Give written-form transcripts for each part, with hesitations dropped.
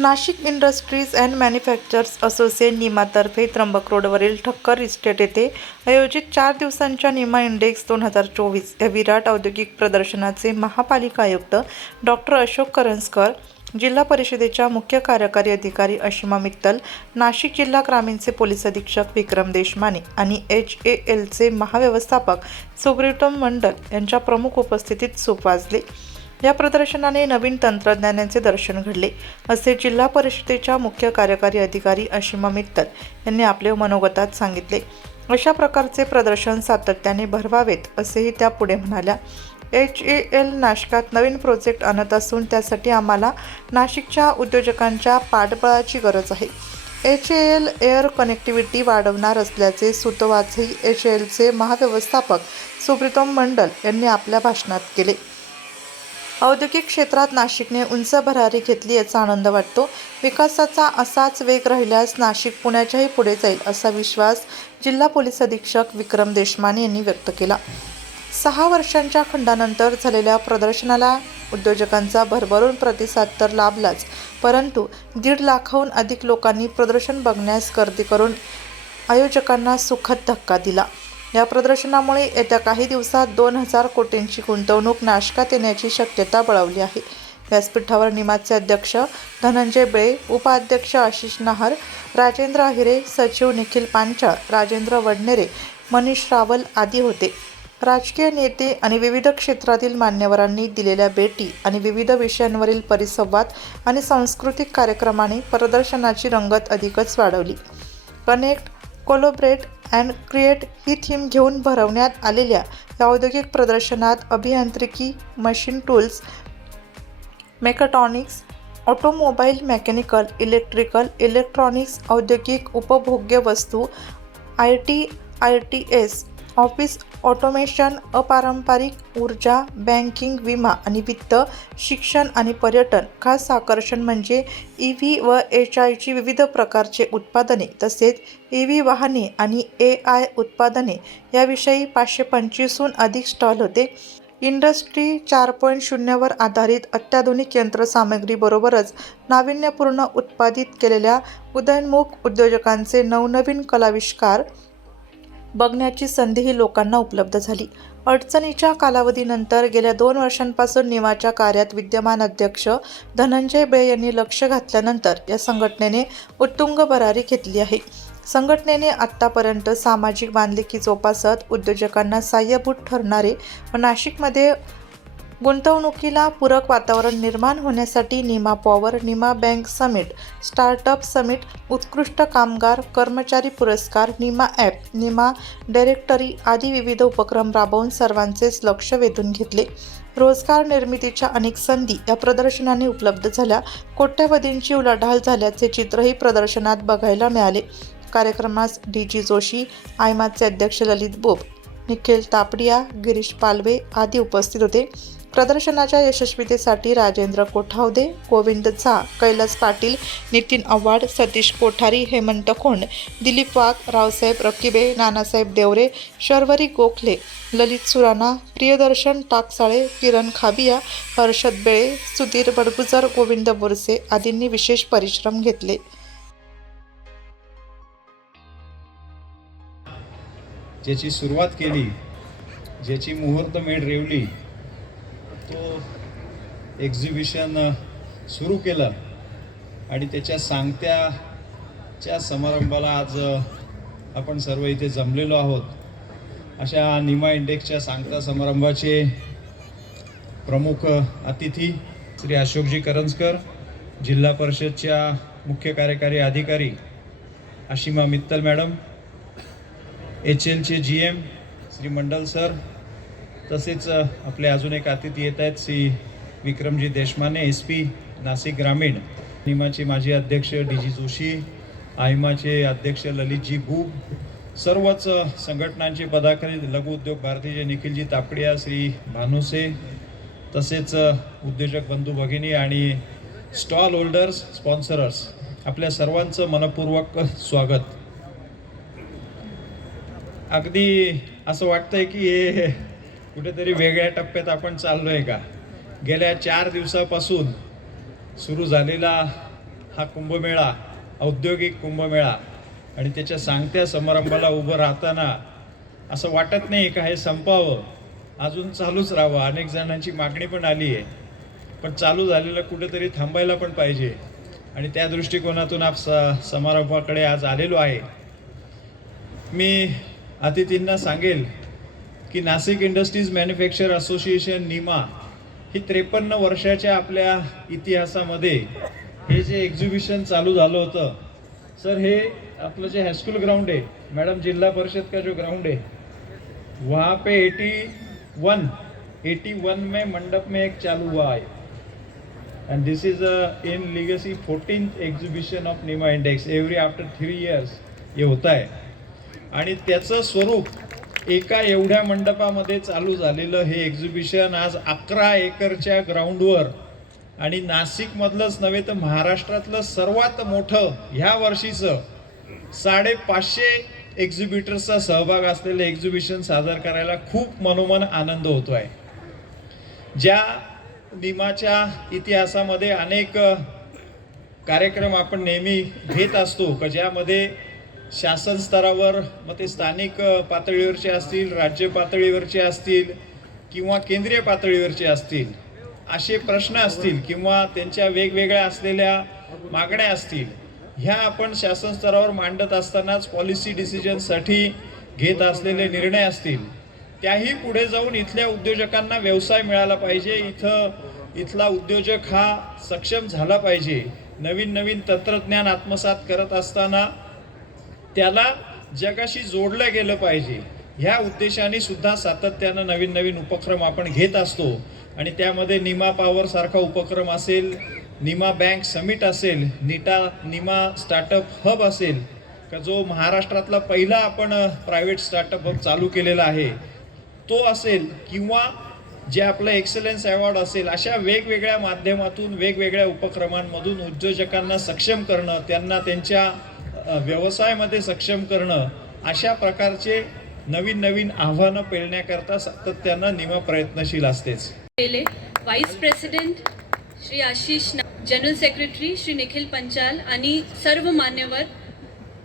Nashik industries and manufactures association निमातर्फे त्र्यंबक रोडवरील Thakkar estate येथे आयोजित 4 दिवसांच्या निमा इंडेक्स 2024 या विराट औद्योगिक प्रदर्शनाचे महापालिका आयुक्त डॉक्टर अशोक करंजकर, जिल्हा परिषदेच्या मुख्य कार्यकारी अधिकारी अशिमा मित्तल, नाशिक जिल्हा ग्रामीणचे पोलीस अधीक्षक विक्रम देशमाने आणि HALचे महाव्यवस्थापक सुब्रतम मंडल यांच्या प्रमुख उपस्थितीत सूप वाजले। या प्रदर्शनाने नवीन तंत्रज्ञानाचे दर्शन घडले, असे जिल्हा परिषदेच्या मुख्य कार्यकारी अधिकारी अशिमा मित्तल यांनी आपल्या मनोगतात सांगितले। अशा प्रकारचे प्रदर्शन सातत्याने भरवावेत, असेही त्या पुढे म्हणाल्या। HAL नाशिकात नवीन प्रोजेक्ट आणत असून त्यासाठी आम्हाला नाशिकच्या उद्योजकांच्या पाठबळाची गरज आहे। HAL एअर कनेक्टिव्हिटी वाढवणार असल्याचे सूतोवाचही HALचे महाव्यवस्थापक सुब्रतम मंडल यांनी आपल्या भाषणात केले। औद्योगिक क्षेत्रात नाशिकने उंच भरारी घेतली याचा आनंद वाटतो। विकासाचा असाच वेग राहिल्यास नाशिक पुण्याच्याही पुढे जाईल, असा विश्वास जिल्हा पोलीस अधीक्षक विक्रम देशमाने यांनी व्यक्त केला। 6 वर्षांच्या खंडानंतर झालेल्या प्रदर्शनाला उद्योजकांचा भरभरून प्रतिसाद तर लाभलाच, परंतु 1.5 लाखाहून अधिक लोकांनी प्रदर्शन बघण्यास गर्दी करून आयोजकांना सुखद धक्का दिला। या प्रदर्शनामुळे येत्या काही दिवसात 2000 कोटींची गुंतवणूक नाशिकात येण्याची शक्यता बळावली आहे। व्यासपीठावर निमाचे अध्यक्ष धनंजय बेळे, उपाध्यक्ष आशिष नाहर, राजेंद्र अहिरे, सचिव निखिल पांचाळ, राजेंद्र वडनेरे, मनीष रावल आदी होते। राजकीय नेते आणि विविध क्षेत्रातील मान्यवरांनी दिलेल्या भेटी आणि विविध विषयांवरील परिसंवाद आणि सांस्कृतिक कार्यक्रमाने प्रदर्शनाची रंगत अधिकच वाढवली। Connect, collaborate and create he theme घेऊन भरवण्यात आलेल्या या औद्योगिक प्रदर्शनात अभियांत्रिकी, machine tools, mechatronics, automobile, mechanical, electrical, electronics, औद्योगिक उपभोग्य वस्तू, IT, ITS, ऑफिस ऑटोमेशन, अपारंपरिक ऊर्जा, बँकिंग, विमा आणि वित्त, शिक्षण आणि पर्यटन। खास आकर्षण म्हणजे EV व HIची विविध प्रकारचे उत्पादने, तसेच EV वाहने आणि AI उत्पादने याविषयी 525हून अधिक स्टॉल होते। इंडस्ट्री 4.0 वर आधारित अत्याधुनिक यंत्रसामग्रीबरोबरच नाविन्यपूर्ण उत्पादित केलेल्या उदयोन्मुख उद्योजकांचे नवनवीन कलाविष्कार बघण्याची संधीही लोकांना उपलब्ध झाली। अडचणीच्या कालावधीनंतर गेल्या 2 वर्षांपासून निमाच्या कार्यात विद्यमान अध्यक्ष धनंजय बेळे यांनी लक्ष घातल्यानंतर या संघटनेने उत्तुंग भरारी घेतली आहे। संघटनेने आत्तापर्यंत सामाजिक बांधिलकी जोपासत उद्योजकांना सहाय्यभूत ठरणारे व नाशिकमध्ये गुंतवणुकीला पूरक वातावरण निर्माण होण्यासाठी Nima power, Nima bank summit, startup summit, उत्कृष्ट कामगार कर्मचारी पुरस्कार, निमा ॲप, निमा डायरेक्टरी आदी विविध उपक्रम राबवून सर्वांचेच लक्ष वेधून घेतले। रोजगार निर्मितीच्या अनेक संधी या प्रदर्शनाने उपलब्ध झाल्या। कोट्यवधींची उलाढाल झाल्याचे चित्रही प्रदर्शनात बघायला मिळाले। कार्यक्रमास DG जोशी, आयमाचे अध्यक्ष ललित बोब, निखिल तापडिया, गिरीश पालवे आदी उपस्थित होते। प्रदर्शनाच्या यशस्वीतेसाठी राजेंद्र कोठावदे, गोविंद झा, कैलास पाटील, नितीन आव्हाड, सतीश कोठारी, हेमंत खोंड, दिलीप वाघ, रावसाहेब रकिबे, नानासाहेब देवरे, शर्वरी गोखले, ललित सुराणा, प्रियदर्शन टाकसाळे, किरण खाबिया, हर्षद बेळे, सुधीर बडगुजर, गोविंद बोरसे आदींनी विशेष परिश्रम घेतले। ज्याची सुरुवात केली, ज्याची मुहूर्तमेढ रेवली, तो एक्झिबिशन सुरू केलं आणि त्याच्या सांगत्याच्या समारंभाला आज आपण सर्व इथे जमलेलो आहोत। अशा निमा इंडेक्सच्या सांगता समारंभाचे प्रमुख अतिथी श्री अशोकजी करंजकर, जिल्हा परिषदच्या मुख्य कार्यकारी अधिकारी Ashima Mittal madam, HLचे GM Shri Mandal sir, तसेच आपले अजून एक अतिथी येत आहेत श्री विक्रमजी देशमाने, SP नाशिक ग्रामीण, निमाचे माजी अध्यक्ष DG जोशी, आयमाचे अध्यक्ष ललितजी बूब, सर्वच संघटनांचे पदाधिकारी, लघु उद्योग भारतीचे निखिलजी तापडिया, श्री भानुसे, तसेच उद्योजक बंधू भगिनी आणि स्टॉल होल्डर्स, स्पॉन्सरर्स, आपल्या सर्वांचं मनपूर्वक स्वागत। अगदी असं वाटतंय की हे कुठेतरी वेगळ्या टप्प्यात आपण चाललोय का। गेल्या 4 दिवसापासून सुरू झालेला हा कुंभमेळा, औद्योगिक कुंभमेळा आणि त्याच्या सांगत्या समारंभाला उभं राहताना असं वाटत नाही का हे संपावं, अजून चालूच राहावं. अनेक जणांची मागणी पण आली आहे, पण चालू झालेलं कुठेतरी थांबायला पण पाहिजे आणि त्या दृष्टिकोनातून समारंभाकडे आज आलेलो आहे. मी अतिथींना सांगेल की Nashik industries manufacture association Nima ही 53 वर्षाच्या आपल्या इतिहासामध्ये हे जे एक्झिबिशन चालू झालं होतं सर, हे आपलं जे हाईस्कूल ग्राउंड है मैडम, जिला परिषद का जो ग्राउंड है वहाँ पे 81 में मंडप में एक चालू हुआ है and this is in legacy 14th exhibition of NIMA index. Every after 3 years हे होत आहे आणि त्याचं स्वरूप एका एवढ्या मंडपामध्ये चालू झालेलं हे एक्झिबिशन आज 11 एकरच्या ग्राउंडवर आणि नाशिकमधलंच नव्हे तर महाराष्ट्रातलं सर्वात मोठं ह्या वर्षीचं 550 एक्झिबिटर्सचा सहभाग असलेलं एक्झिबिशन सादर करायला खूप मनोमन आनंद होतो आहे. ज्या निमाच्या इतिहासामध्ये अनेक कार्यक्रम आपण नेहमी घेत असतो की ज्यामध्ये शासन स्तरावर, मग ते स्थानिक पातळीवरचे असतील, राज्य पातळीवरचे असतील किंवा केंद्रीय पातळीवरचे असतील, असे प्रश्न असतील किंवा त्यांच्या वेगवेगळ्या असलेल्या मागण्या असतील, ह्या आपण शासन स्तरावर मांडत असतानाच पॉलिसी डिसिजनसाठी घेत असलेले निर्णय असतील, त्याही पुढे जाऊन इथल्या उद्योजकांना व्यवसाय मिळाला पाहिजे, इथला उद्योजक हा सक्षम झाला पाहिजे, नवीन नवीन तंत्रज्ञान आत्मसात करत असताना त्याला जगाशी जोडलं गेलं पाहिजे. ह्या उद्देशाने सुद्धा सातत्यानं नवीन नवीन उपक्रम आपण घेत असतो आणि त्यामध्ये निमा पॉवर सारखा उपक्रम असेल, निमा बँक समिट असेल, निमा स्टार्टअप हब असेल का जो महाराष्ट्रातला पहिला आपण प्रायव्हेट स्टार्टअप हब चालू केलेला आहे तो असेल, किंवा जे आपलं एक्सलन्स अवॉर्ड असेल, अशा वेगवेगळ्या माध्यमातून वेगवेगळ्या उपक्रमांमधून उद्योजकांना सक्षम करणं, त्यांना त्यांच्या व्यवसायामध्ये सक्षम करणं, अशा प्रकारचे नवीन नवीन आव्हानं पेलण्याकरता सातत्यानं निमा प्रयत्नशील असतेच. Vice president Shri Ashish, general secretary Shri Nikhil Panchal आणि सर्व मान्यवर,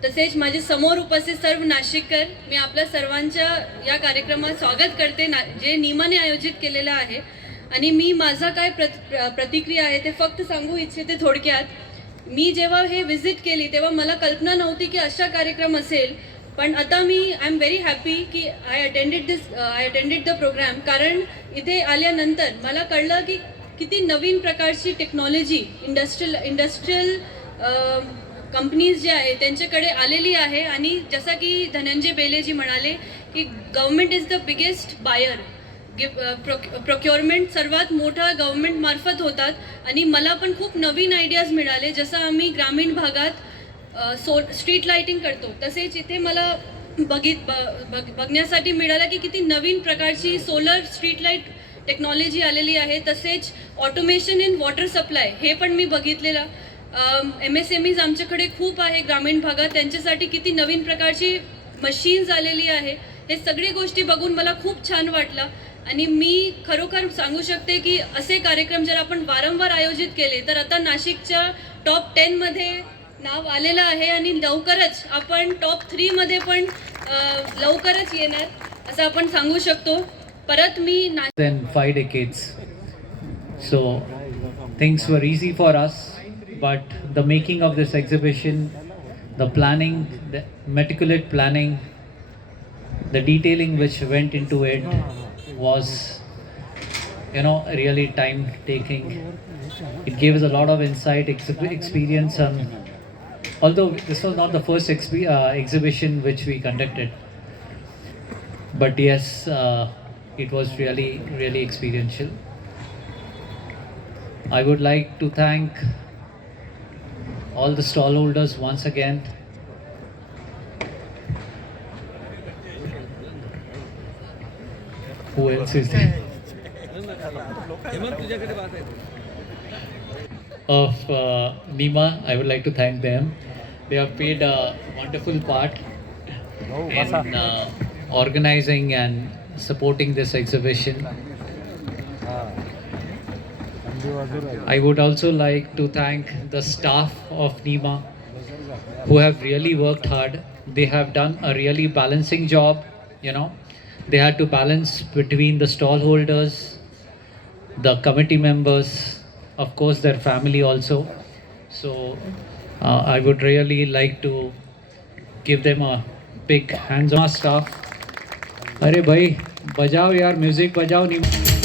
तसेच माझे समोर उपस्थित सर्व नाशिककर, मी आपल्या सर्वांच्या या कार्यक्रमात स्वागत करते जे निमाने आयोजित केलेलं आहे. आणि मी माझा काय प्रतिक्रिया आहे ते फक्त सांगू इच्छिते थोडक्यात. मी जेव्हा हे विजिट केली तेव्हा मला कल्पना नव्हती की अशा कार्यक्रम असेल, पण आता मी आय एम व्हेरी हॅपी की आय अटेंडेड द प्रोग्राम. कारण इथे आल्यानंतर मला कळलं की किती नवीन प्रकारची टेक्नॉलॉजी इंडस्ट्रियल कंपनीज जे आहे त्यांच्याकडे आलेली आहे. आणि जसं की धनंजय बेलेजी म्हणाले की government is the biggest buyer, procurement सर्वात मोठा गव्हर्नमेंट मार्फत होतात. आणि मला पण खूप नवीन आयडियाज मिळाले. जसं आम्ही ग्रामीण भागात स्ट्रीट लाईटिंग करतो, तसेच इथे मला बघण्यासाठी मिळालं की किती नवीन प्रकारची सोलर स्ट्रीट लाईट टेक्नॉलॉजी आलेली आहे. तसेच ऑटोमेशन इन वॉटर सप्लाय हे पण मी बघितलेलं. MSMEज आमच्याकडे खूप आहे ग्रामीण भागात, त्यांच्यासाठी किती नवीन प्रकारची मशीन्स आलेली आहे. हे सगळी गोष्टी बघून मला खूप छान वाटलं. आणि मी खरोखर सांगू शकते की असे कार्यक्रम जर आपण वारंवार आयोजित केले तर आता नाशिकच्या टॉप 10 मध्ये नाव आलेलं आहे आणि लवकरच आपण टॉप 3 मध्ये पण लवकरच येणार असं आपण सांगू शकतो. परत मी than 5 decades. So things were easy for us, but the making of this exhibition, the planning, the meticulous planning, the detailing which went into it was, really time taking. It gave us a lot of insight, experience, although this was not the first exhibition which we conducted, but yes, it was really experiential. I would like to thank all the stallholders once again. Who else is there? Of NIMA, I would like to thank them. They have played a wonderful part in organizing and supporting this exhibition. I would also like to thank the staff of NEMA who have really worked hard. They have done a really balancing job, you know. They had to balance between the stallholders, the committee members, of course their family also. So I would really like to give them a big hands on staff. अरे भाई बजाओ यार music बजाओ नहीं